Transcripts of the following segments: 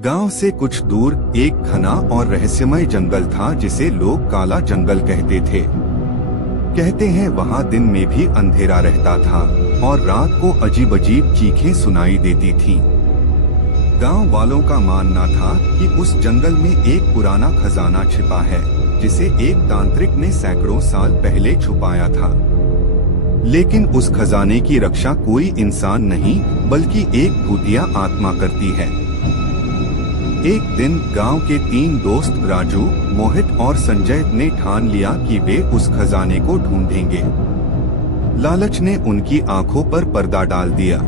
गांव से कुछ दूर एक घना और रहस्यमय जंगल था जिसे लोग काला जंगल कहते थे। कहते हैं वहां दिन में भी अंधेरा रहता था और रात को अजीब अजीब चीखें सुनाई देती थीं। गांव वालों का मानना था कि उस जंगल में एक पुराना खजाना छिपा है जिसे एक तांत्रिक ने सैकड़ों साल पहले छुपाया था। लेकिन उस खजाने की रक्षा कोई इंसान नहीं बल्कि एक भूतिया आत्मा करती है। एक दिन गांव के 3 दोस्त राजू, मोहित और संजय ने ठान लिया कि वे उस खजाने को ढूंढेंगे। लालच ने उनकी आंखों पर पर्दा डाल दिया।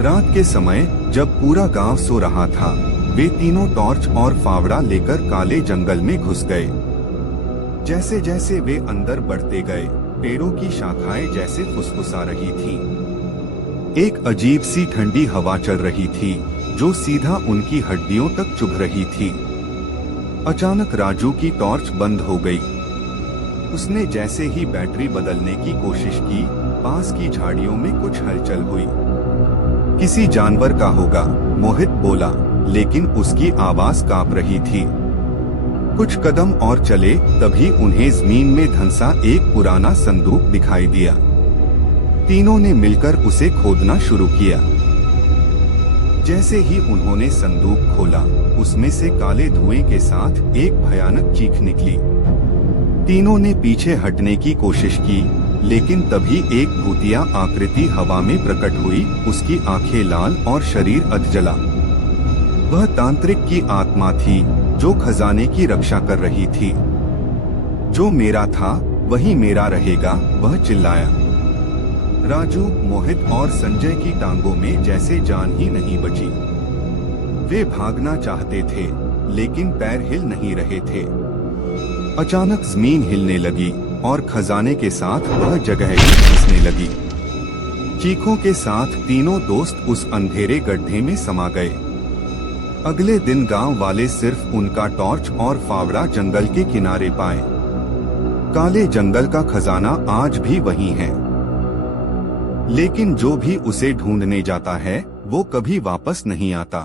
रात के समय जब पूरा गांव सो रहा था, वे तीनों टॉर्च और फावड़ा लेकर काले जंगल में घुस गए। जैसे जैसे वे अंदर बढ़ते गए, पेड़ों की शाखाएं जैसे फुसफुसा रही थीं। एक अजीब सी ठंडी हवा चल रही थी जो सीधा उनकी हड्डियों तक चुभ रही थी। अचानक राजू की टॉर्च बंद हो गई। उसने जैसे ही बैटरी बदलने की कोशिश की, पास की झाड़ियों में कुछ हलचल हुई। किसी जानवर का होगा, मोहित बोला, लेकिन उसकी आवाज कांप रही थी। कुछ कदम और चले, तभी उन्हें जमीन में धंसा एक पुराना संदूक दिखाई दिया। तीनों ने मिलकर उसे खोदना शुरू किया। जैसे ही उन्होंने संदूक खोला, उसमें से काले धुएं के साथ एक भयानक चीख निकली। तीनों ने पीछे हटने की कोशिश की, लेकिन तभी एक भूतिया आकृति हवा में प्रकट हुई। उसकी आंखें लाल और शरीर अध जला। वह तांत्रिक की आत्मा थी जो खजाने की रक्षा कर रही थी। जो मेरा था वही मेरा रहेगा, वह चिल्लाया। राजू, मोहित और संजय की टांगों में जैसे जान ही नहीं बची। वे भागना चाहते थे, लेकिन पैर हिल नहीं रहे थे। अचानक जमीन हिलने लगी और खजाने के साथ वह जगह ही धंसने लगी। चीखों के साथ तीनों दोस्त उस अंधेरे गड्ढे में समा गए। अगले दिन गांव वाले सिर्फ उनका टॉर्च और फावड़ा जंगल के किनारे पाए। काले जंगल का खजाना आज भी वही है, लेकिन जो भी उसे ढूंढने जाता है वो कभी वापस नहीं आता।